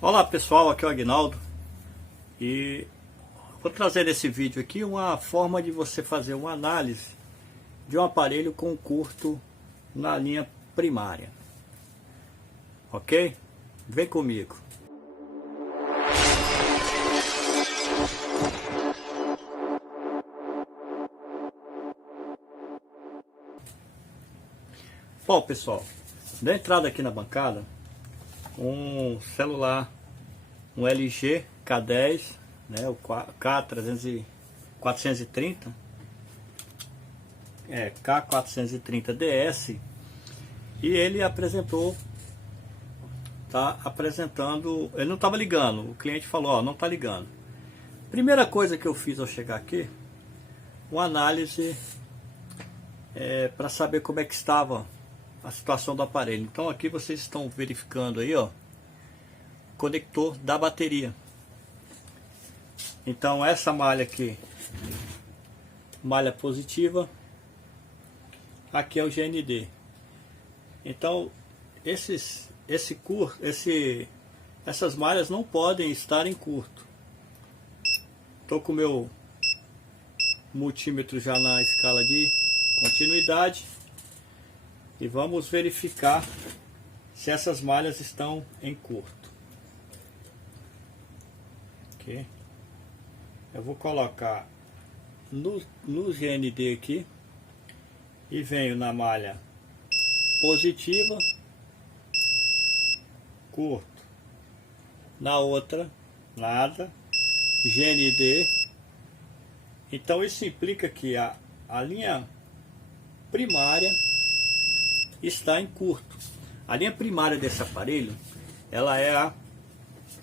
Olá pessoal, aqui é o Aguinaldo e vou trazer nesse vídeo aqui uma forma de você fazer uma análise de um aparelho com curto na linha primária, ok? Vem comigo. Bom pessoal, da entrada aqui na bancada, um celular, um LG K10, né, o K430, K430DS, e ele tá apresentando, ele não estava ligando, o cliente falou, ó, não está ligando. Primeira coisa que eu fiz ao chegar aqui, uma análise para saber como é que estava a situação do aparelho. Então aqui vocês estão verificando aí, ó, conector da bateria. Então essa malha aqui, malha positiva, aqui é o GND. Então essas malhas não podem estar em curto. Estou com o meu multímetro já na escala de continuidade e vamos verificar se essas malhas estão em curto. Ok? Eu vou colocar no GND aqui e venho na malha positiva, curto, na outra nada, GND. Então isso implica que a linha primária está em curto. A linha primária desse aparelho, ela é a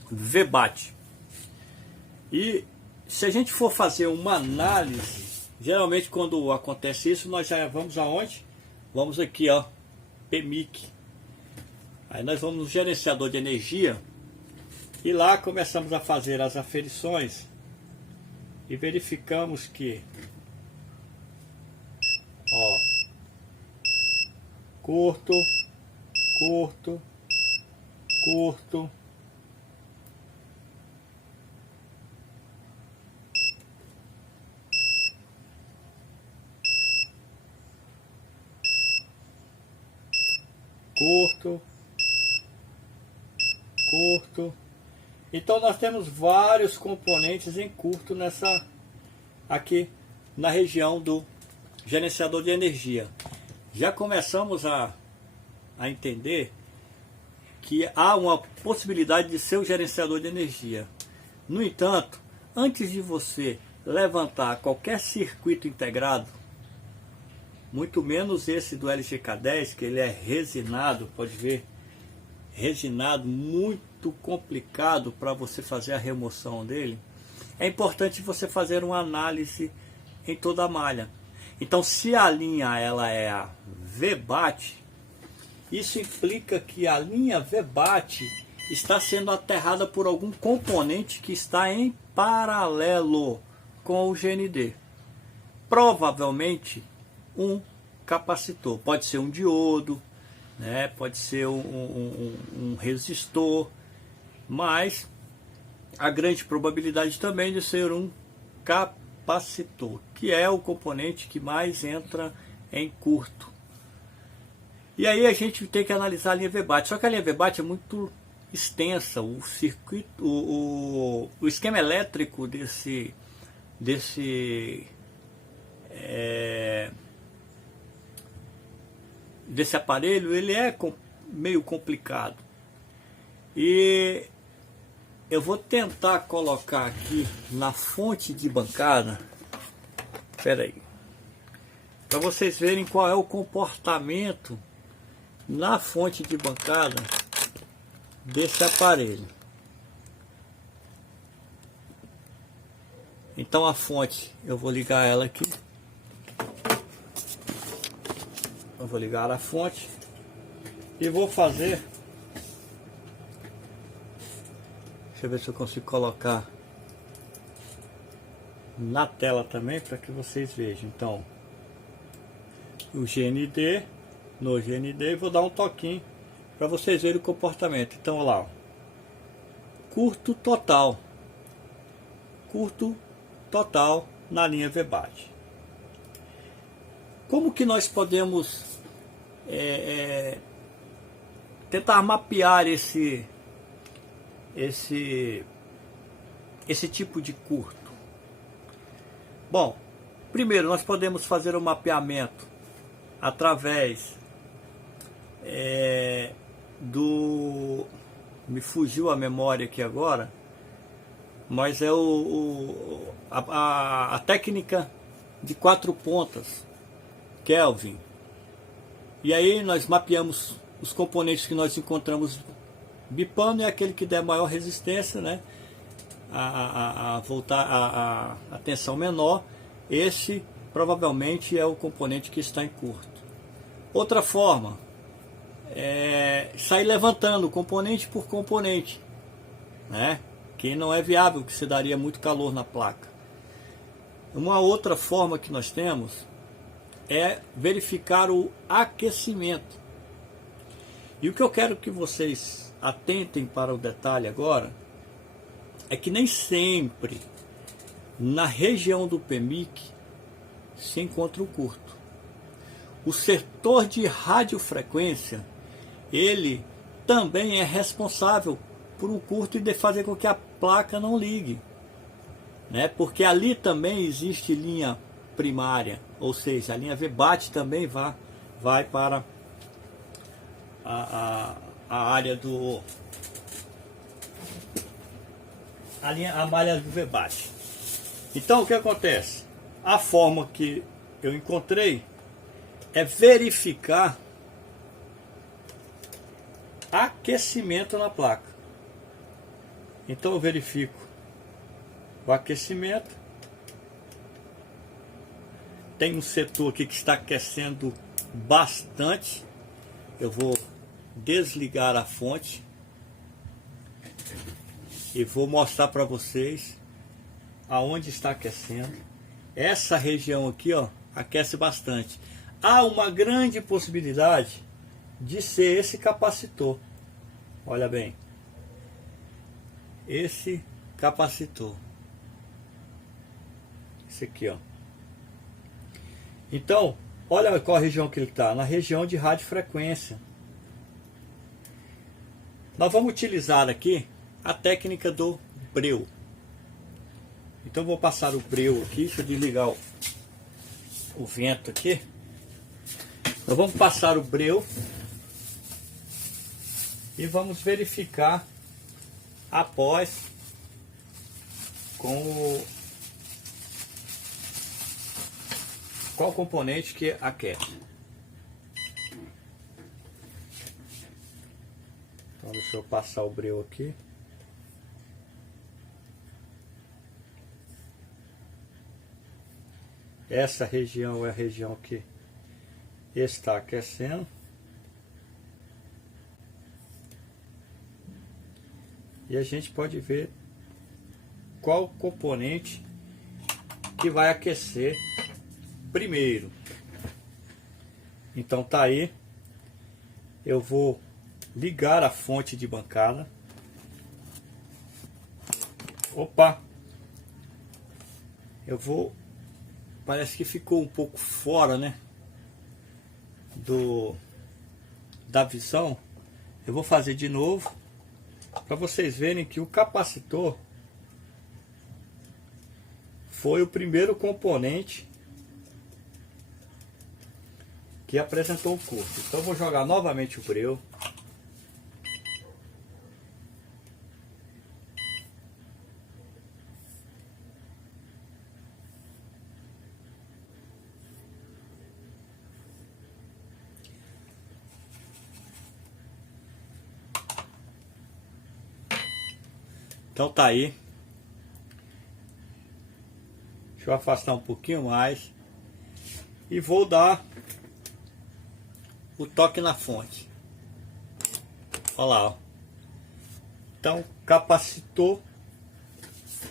VBAT. E se a gente for fazer uma análise, geralmente quando acontece isso, nós já vamos aonde? Vamos aqui, ó, PMIC. Aí nós vamos no gerenciador de energia e lá começamos a fazer as aferições e verificamos que, ó, curto, curto, curto, curto, curto. Então nós temos vários componentes em curto nessa aqui na região do gerenciador de energia. Já começamos a entender que há uma possibilidade de ser o gerenciador de energia. No entanto, antes de você levantar qualquer circuito integrado, muito menos esse do LG K10, que ele é resinado, pode ver, resinado, muito complicado para você fazer a remoção dele, é importante você fazer uma análise em toda a malha. Então, se a linha ela é a VBAT, isso implica que a linha VBAT está sendo aterrada por algum componente que está em paralelo com o GND. Provavelmente um capacitor, pode ser um diodo, né? Pode ser um resistor, mas a grande probabilidade também de ser um capacitor, que é o componente que mais entra em curto. E aí a gente tem que analisar a linha VBAT. Só que a linha VBAT é muito extensa. O circuito, o esquema elétrico desse aparelho, ele é meio complicado. E eu vou tentar colocar aqui na fonte de bancada, espera aí, para vocês verem qual é o comportamento na fonte de bancada desse aparelho. Então a fonte, eu vou ligar ela aqui. Eu vou ligar a fonte e vou fazer, deixa eu ver se eu consigo colocar na tela também para que vocês vejam. Então o GND, no GND, vou dar um toquinho para vocês verem o comportamento. Então olha lá, ó. curto total. Curto total na linha VBAT. Como que nós podemos tentar mapear esse tipo de curto? Bom, primeiro nós podemos fazer o mapeamento através me fugiu a memória aqui agora, mas é a técnica de 4 pontas, Kelvin. E aí nós mapeamos os componentes que nós encontramos. Bipano é aquele que der maior resistência, né? A tensão menor. Esse provavelmente é o componente que está em curto. Outra forma é sair levantando componente por componente, né? Que não é viável, que se daria muito calor na placa. Uma outra forma que nós temos é verificar o aquecimento. E o que eu quero que vocês atentem para o detalhe agora é que nem sempre na região do PMIC se encontra o curto. O setor de radiofrequência, ele também é responsável por um curto e de fazer com que a placa não ligue, né? Porque ali também existe linha primária, ou seja, a linha VBAT também vai para a área do a malha do VBAT. Então o que acontece? A forma que eu encontrei é verificar aquecimento na placa. Então eu verifico o aquecimento. Tem um setor aqui que está aquecendo bastante. Eu vou desligar a fonte e vou mostrar para vocês aonde está aquecendo. Essa região aqui, ó, aquece bastante. Há uma grande possibilidade de ser esse capacitor. Olha bem, esse capacitor, esse aqui, ó. Então, olha qual a região que ele está, na região de radiofrequência. Nós vamos utilizar aqui a técnica do breu. Então vou passar o breu aqui, deixa eu desligar o vento aqui. Nós vamos passar o breu e vamos verificar após com qual componente que aquece. Então deixa eu passar o breu aqui. Essa região é a região que está aquecendo. E a gente pode ver qual componente que vai aquecer primeiro. Então tá aí. Eu vou ligar a fonte de bancada. Opa! Eu vou... Parece que ficou um pouco fora, né? Da visão. Eu vou fazer de novo para vocês verem que o capacitor foi o primeiro componente que apresentou o curto. Então eu vou jogar novamente o breu. Então tá aí. Deixa eu afastar um pouquinho mais. E vou dar o toque na fonte. Olha lá, ó. Então, capacitor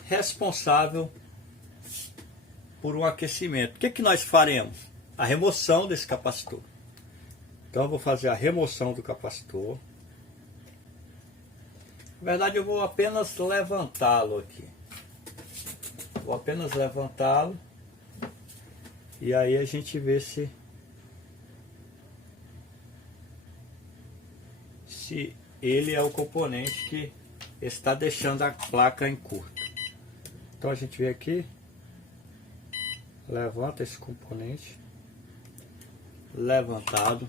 responsável por um aquecimento. O que nós faremos? A remoção desse capacitor. Então eu vou fazer a remoção do capacitor. Na verdade eu vou apenas levantá-lo aqui. Vou apenas levantá-lo. E aí a gente vê se ele é o componente que está deixando a placa em curto. Então a gente vê aqui, levanta esse componente, levantado.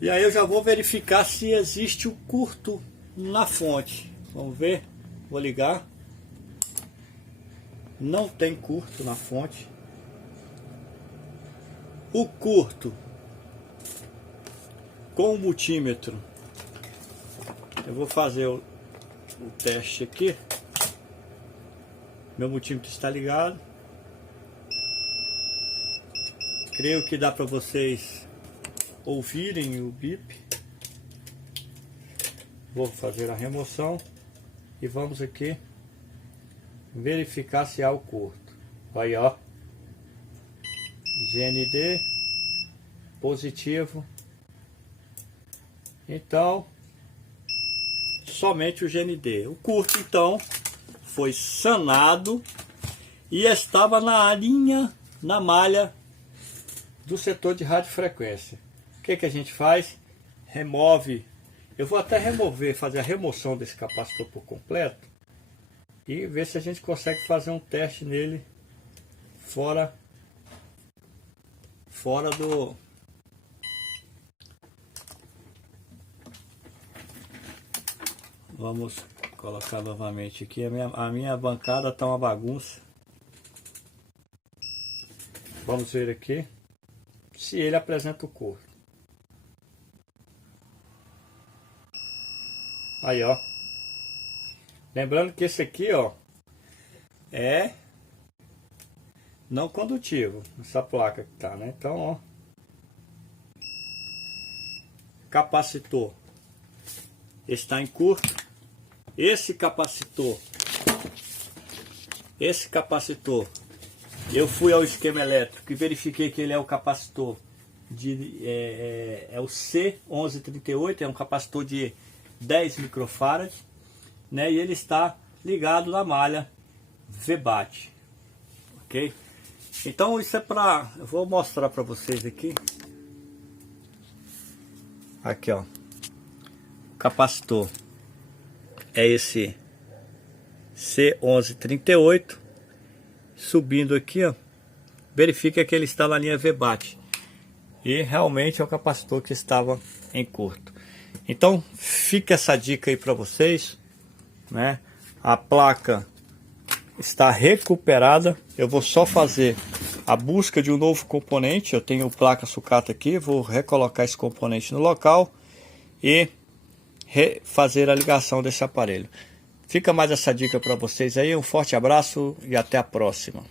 E aí eu já vou verificar se existe o curto na fonte. Vamos ver, vou ligar. Não tem curto na fonte. O curto com o multímetro, eu vou fazer o teste aqui. Meu multímetro está ligado. Creio que dá para vocês ouvirem o bip. Vou fazer a remoção e vamos aqui verificar se há o curto. Aí, ó, GND positivo. Então, somente o GND. O curto, então, foi sanado e estava na linha, na malha do setor de radiofrequência. O que a gente faz? Remove. Eu vou até remover, fazer a remoção desse capacitor por completo e ver se a gente consegue fazer um teste nele fora do... Vamos colocar novamente aqui. A minha bancada está uma bagunça. Vamos ver aqui se ele apresenta o curto. Aí, ó. Lembrando que esse aqui, ó, é não condutivo. Essa placa que tá, né? Então, ó. Capacitor está em curto. Esse capacitor, eu fui ao esquema elétrico e verifiquei que ele é o capacitor é o C1138, é um capacitor de 10 microfarad, né? E ele está ligado na malha VBAT, ok? Então isso é para, eu vou mostrar para vocês aqui. Aqui, ó, capacitor é esse C1138, subindo aqui, ó, verifica que ele está na linha VBAT e realmente é o capacitor que estava em curto. Então fica essa dica aí para vocês, né? A placa está recuperada. Eu vou só fazer a busca de um novo componente. Eu tenho placa sucata aqui, vou recolocar esse componente no local e fazer a ligação desse aparelho. Fica mais essa dica para vocês aí. Um forte abraço e até a próxima.